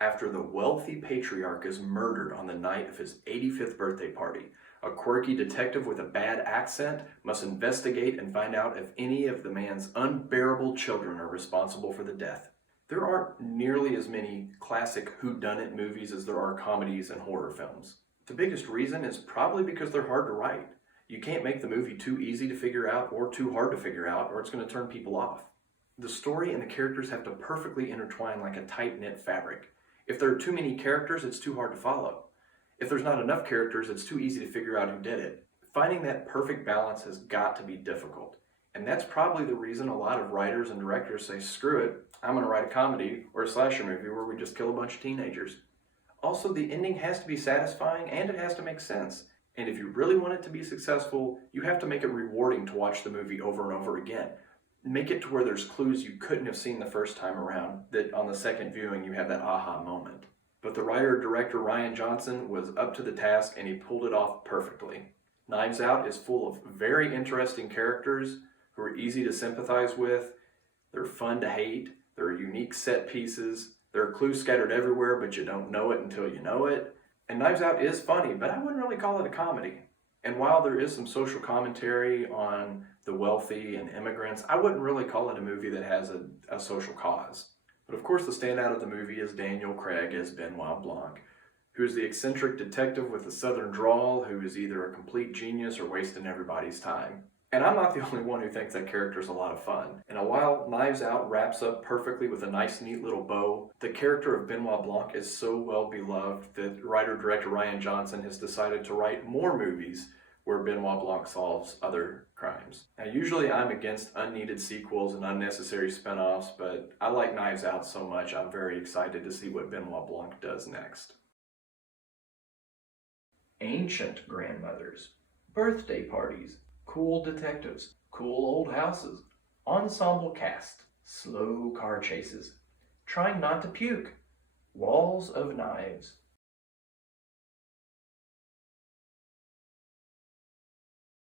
after the wealthy patriarch is murdered on the night of his 85th birthday party. A quirky detective with a bad accent must investigate and find out if any of the man's unbearable children are responsible for the death. There aren't nearly as many classic whodunit movies as there are comedies and horror films. The biggest reason is probably because they're hard to write. You can't make the movie too easy to figure out or too hard to figure out, or it's going to turn people off. The story and the characters have to perfectly intertwine like a tight-knit fabric. If there are too many characters, it's too hard to follow. If there's not enough characters, it's too easy to figure out who did it. Finding that perfect balance has got to be difficult. And that's probably the reason a lot of writers and directors say, screw it, I'm going to write a comedy or a slasher movie where we just kill a bunch of teenagers. Also, the ending has to be satisfying and it has to make sense. And if you really want it to be successful, you have to make it rewarding to watch the movie over and over again. Make it to where there's clues you couldn't have seen the first time around, that on the second viewing you have that aha moment. But the writer-director Rian Johnson was up to the task and he pulled it off perfectly. Knives Out is full of very interesting characters who are easy to sympathize with. They're fun to hate. There are unique set pieces. There are clues scattered everywhere, but you don't know it until you know it. And Knives Out is funny, but I wouldn't really call it a comedy. And while there is some social commentary on the wealthy and immigrants, I wouldn't really call it a movie that has a social cause. But of course the standout of the movie is Daniel Craig as Benoit Blanc, who is the eccentric detective with a southern drawl who is either a complete genius or wasting everybody's time. And I'm not the only one who thinks that character is a lot of fun. And while Knives Out wraps up perfectly with a nice, neat little bow, the character of Benoit Blanc is so well beloved that writer-director Rian Johnson has decided to write more movies where Benoit Blanc solves other crimes. Now, usually I'm against unneeded sequels and unnecessary spin-offs, but I like Knives Out so much I'm very excited to see what Benoit Blanc does next. Ancient grandmothers, birthday parties, cool detectives, cool old houses, ensemble cast, slow car chases, trying not to puke, walls of knives.